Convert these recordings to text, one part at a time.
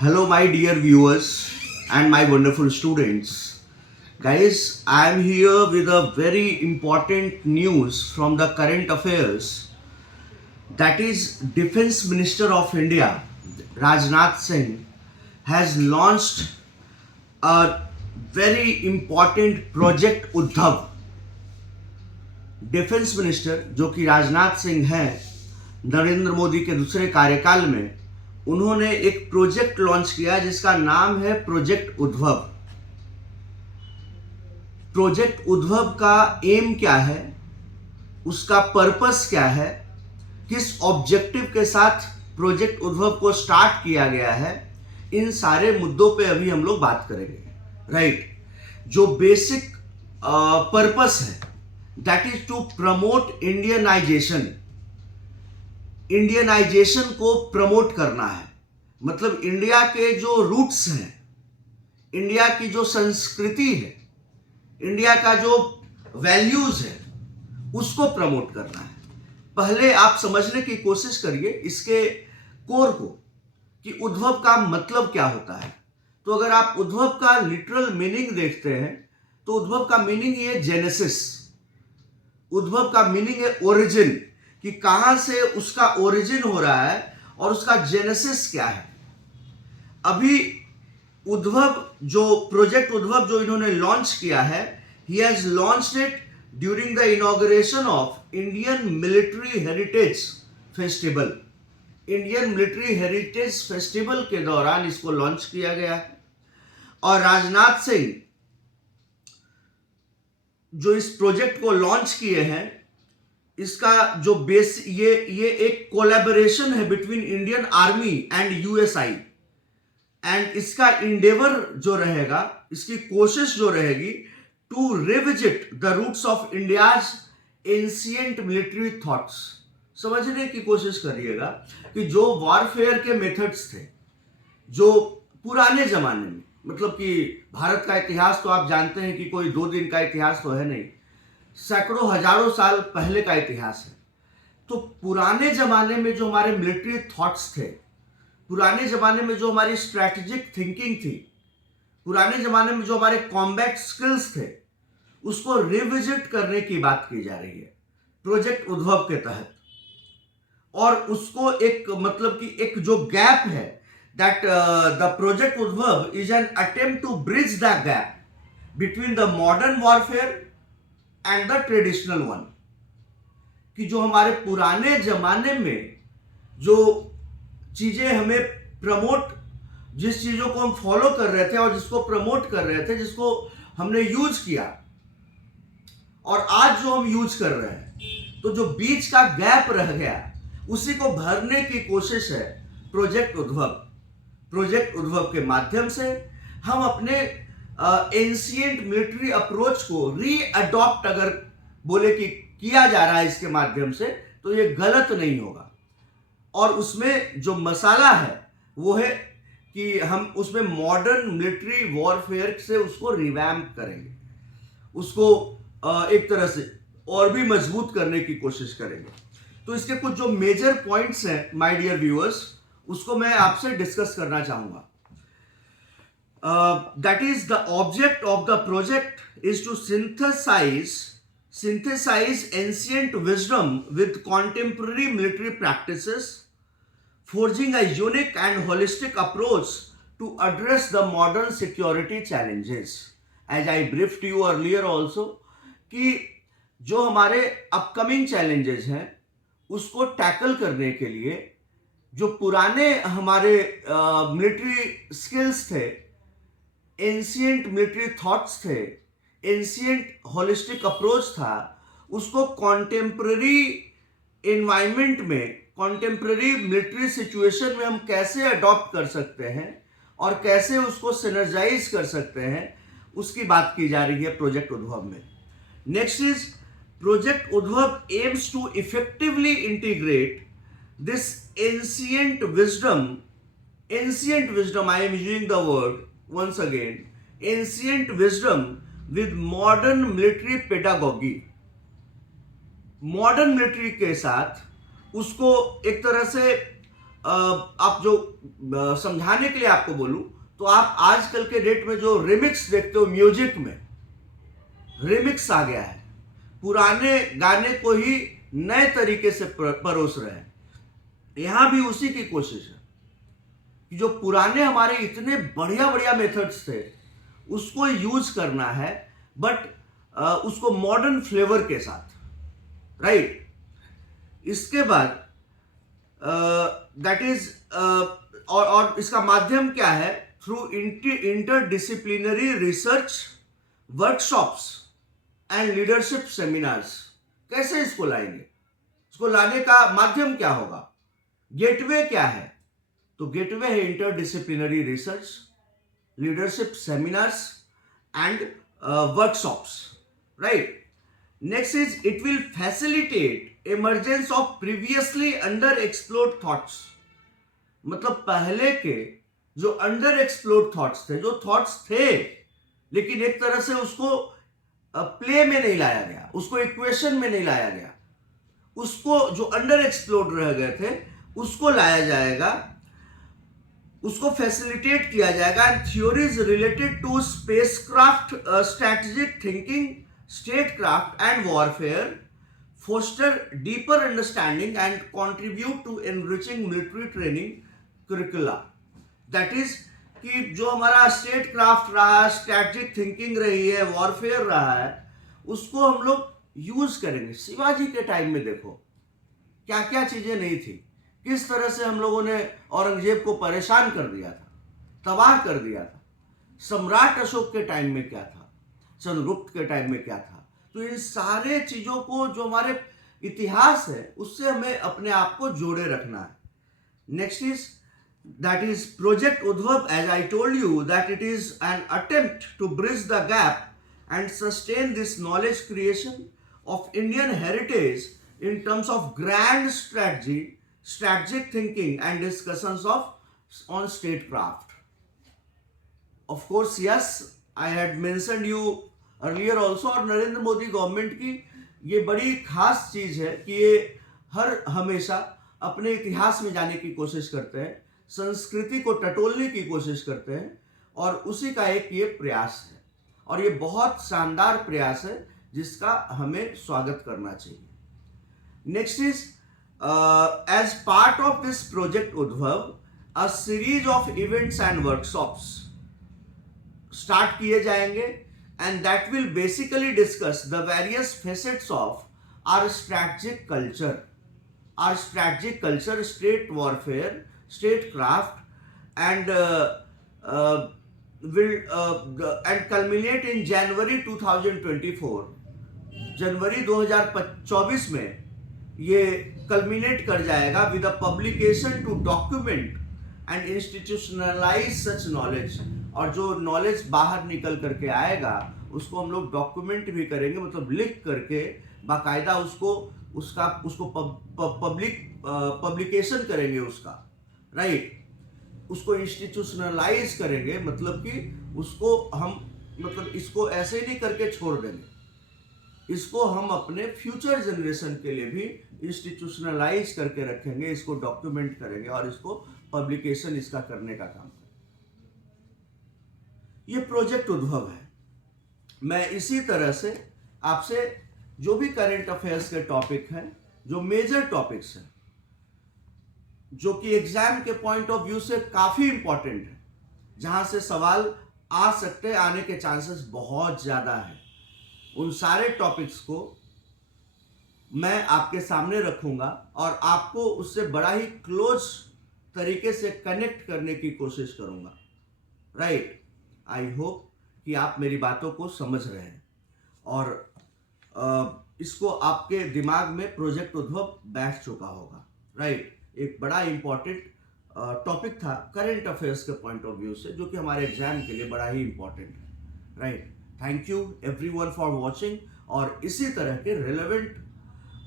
Hello, my dear viewers and my wonderful students. Guys, I am here with a very important news from the current affairs. That is, Defense Minister of India, Rajnath Singh, has launched a very important project Uddhav. Defence minister जो कि राजनाथ सिंह हैं, नरेंद्र मोदी के दूसरे कार्यकाल में उन्होंने एक project launch किया जिसका नाम है प्रोजेक्ट उद्धव। प्रोजेक्ट उद्धव का एम क्या है, उसका पर्पस क्या है, किस ऑब्जेक्टिव के साथ प्रोजेक्ट उद्धव को स्टार्ट किया गया है, इन सारे मुद्दों पे अभी हम लोग बात करेंगे। राइट, जो बेसिक पर्पस है that is to promote Indianization को प्रमोट करना है। मतलब इंडिया के जो रूट्स हैं, इंडिया की जो संस्कृति है, इंडिया का जो वैल्यूज है, उसको प्रमोट करना है। पहले आप समझने की कोशिश करिए इसके कोर को कि उद्धव का मतलब क्या होता है। तो अगर आप उद्धव का लिटरल मीनिंग देखते हैं तो उद्धव का मीनिंग ये जेनेसिस, उद्धव का मीनिंग है ओरिजिन, कि कहां से उसका ओरिजिन हो रहा है और उसका जेनेसिस क्या है। अभी उद्धव जो प्रोजेक्ट उद्धव जो इन्होंने लॉन्च किया है, he has launched it during the inauguration of Indian military heritage festival. Indian military heritage festival के दौरान इसको लॉन्च किया गया है। और राजनाथ सिंह जो इस प्रोजेक्ट को लॉन्च किए हैं, इसका जो बेस ये एक कोलैबोरेशन है between Indian army and USI. And इसका इंडेवर जो रहेगा, इसकी कोशिश जो रहेगी to revisit the roots of India's ancient military thoughts. समझने की कोशिश करिएगा कि जो वॉरफेयर के मेथड्स थे जो पुराने जमाने में, मतलब कि भारत का इतिहास तो आप जानते हैं कि कोई 2 दिन का इतिहास तो है नहीं, सैकड़ों हजारों साल पहले का इतिहास है। तो पुराने जमाने में जो हमारे मिलिट्री थॉट्स थे, पुराने जमाने में जो हमारी स्ट्रैटेजिक थिंकिंग थी, पुराने जमाने में जो हमारे कॉम्बैट स्किल्स थे, उसको रिविजिट करने की बात की जा रही है प्रोजेक्ट उद्धव के तहत। और उसको एक मतलब कि एक जो गैप है, that the project Uddhav is an attempt to bridge the gap between the modern warfare and the traditional one. कि जो हमारे पुराने जमाने में जो चीजें हमें प्रमोट, जिस चीजों को हम फॉलो कर रहे थे और जिसको प्रमोट कर रहे थे, जिसको हमने यूज किया, और आज जो हम यूज कर रहे हैं, तो जो बीच का गैप रह गया उसी को भरने की कोशिश है प्रोजेक्ट उद्धव। प्रोजेक्ट उद्धव के माध्यम से हम अपने एंशिएंट मिलिट्री अप्रोच को रीअडॉप्ट अगर बोले कि किया जा रहा है इसके माध्यम से, तो ये गलत नहीं होगा। और उसमें जो मसाला है वो है कि हम उसमें मॉडर्न मिलिट्री वॉरफेयर से उसको रिवैम्प करेंगे, उसको एक तरह से और भी मजबूत करने की कोशिश करेंगे। तो इसके कुछ जो मेजर पॉइंट्स हैं माय डियर व्यूअर्स, उसको मैं आपसे डिस्कस करना चाहूंगा। That is the object of the project is to synthesize ancient wisdom with contemporary military practices, forging a unique and holistic approach to address the modern security challenges. As I briefed you earlier also, कि जो हमारे upcoming challenges हैं उसको tackle करने के लिए जो पुराने हमारे मिलिट्री स्किल्स थे, एंशिएंट मिलिट्री थॉट्स थे, एंशिएंट होलिस्टिक अप्रोच था, उसको कॉन्टेम्पररी एनवायरनमेंट में, कॉन्टेम्पररी मिलिट्री सिचुएशन में हम कैसे अडॉप्ट कर सकते हैं और कैसे उसको सिनर्जाइज कर सकते हैं, उसकी बात की जा रही है प्रोजेक्ट उद्धव में। Next is project Uddhav aims to effectively integrate this ancient wisdom, I am using the word once again, ancient wisdom with modern military pedagogy। Modern military के साथ उसको एक तरह से आप जो समझाने के लिए आपको बोलूं, तो आप आजकल के डेट में जो रिमिक्स देखते हो, म्यूजिक में रिमिक्स आ गया है, पुराने गाने को ही नए तरीके से परोस रहे हैं। यहां भी उसी की कोशिश है कि जो पुराने हमारे इतने बढ़िया बढ़िया मेथड्स थे उसको यूज करना है, बट उसको मॉडर्न फ्लेवर के साथ, राइट। इसके बाद दैट इज और इसका माध्यम क्या है? Through interdisciplinary research, workshops and leadership seminars. कैसे इसको लाएंगे? इसको लाने का माध्यम क्या होगा? गेटवे क्या है? तो गेटवे है interdisciplinary research, leadership seminars and workshops, right. Next is it will facilitate emergence of previously under explored thoughts. मतलब पहले के जो अंडर एक्सप्लोर्ड थॉट्स थे, जो थॉट्स थे लेकिन एक तरह से उसको प्ले में नहीं लाया गया, उसको इक्वेशन में नहीं लाया गया, उसको जो अंडर एक्सप्लोर्ड रह गए थे उसको लाया जाएगा, उसको फैसिलिटेट किया जाएगा। And theories related to spacecraft, strategic thinking, statecraft and warfare foster deeper understanding and contribute to enriching military training curricula. That is कि जो हमारा स्टेट क्राफ्ट रहा है, स्ट्रेटेजिक थिंकिंग रही है, वॉरफेयर रहा है, उसको हम लोग यूज करेंगे। शिवाजी के टाइम में देखो क्या क्या चीजें नहीं थी, किस तरह से हम लोगों ने औरंगजेब को परेशान कर दिया था, तबाह कर दिया था। सम्राट अशोक के टाइम में क्या था, चंद्रगुप्त के टाइम में क्या था। तो इन सारे चीजों को जो हमारे इतिहास है उससे हमें अपने आप को जोड़े रखना है। Next is that is project Udbhav. As I told you that it is an attempt to bridge the gap and sustain this knowledge creation of Indian heritage in terms of grand strategy, strategic thinking and discussions on statecraft. Of course, yes, I had mentioned you earlier also, और Narendra Modi government की ये बड़ी खास चीज है कि ये हर हमेशा अपने इतिहास में जाने की कोशिश करते हैं, संस्कृति को टटोलने की कोशिश करते हैं, और उसी का एक ये प्रयास है, और ये बहुत शानदार प्रयास है जिसका हमें स्वागत करना चाहिए। Next is, as part of this project Udbhav, a series of events and workshops start किए जाएंगे, and that will basically discuss the various facets of our strategic culture, state warfare, statecraft, and and culminate in January 2024. जनवरी 2024 में ये culminate कर जाएगा with a publication to document and institutionalise such knowledge. और जो knowledge बाहर निकल करके आएगा उसको हम लोग डॉक्यूमेंट भी करेंगे, मतलब लिख करके बाकायदा उसको पब्लिकेशन करेंगे उसका, राइट। उसको इंस्टीट्यूशनलाइज करेंगे, मतलब कि उसको हम, मतलब इसको ऐसे नहीं करके छोड़ देंगे, इसको हम अपने फ्यूचर जनरेशन के लिए भी इंस्टीट्यूशनलाइज करके रखेंगे, इसको डॉक्यूमेंट करेंगे और इसको पब्लिकेशन इसका करने का काम करेंगे। ये प्रोजेक्ट उद्भव है। मैं इसी तरह से आपसे जो भी करंट अफेयर्स के टॉपिक हैं, जो मेजर टॉपिक्स हैं, जो कि एग्जाम के पॉइंट ऑफ व्यू से काफी इंपॉर्टेंट है, जहां से सवाल आ सकते हैं, आने के चांसेस बहुत ज्यादा है, उन सारे टॉपिक्स को मैं आपके सामने रखूंगा और आपको उससे बड़ा ही क्लोज तरीके से कनेक्ट करने की कोशिश करूंगा, राइट। आई होप कि आप मेरी बातों को समझ रहे हैं और इसको आपके दिमाग में प्रोजेक्ट उद्भव बैठ चुका होगा, राइट। एक बड़ा इंपॉर्टेंट टॉपिक था करंट अफेयर्स के पॉइंट ऑफ व्यू से, जो कि हमारे एग्जाम के लिए बड़ा ही इंपॉर्टेंट है, right. Thank you everyone for watching, और इसी तरह के रिलेवेंट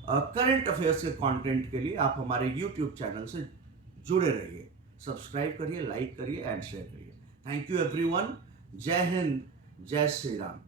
करंट अफेयर्स के कंटेंट के लिए आप हमारे यूट्यूब चैनल से जुड़े रहिए, सब्सक्राइब करिए, लाइक करिए एंड शेयर करिए। Thank you everyone. जय हिंद, जय श्री राम।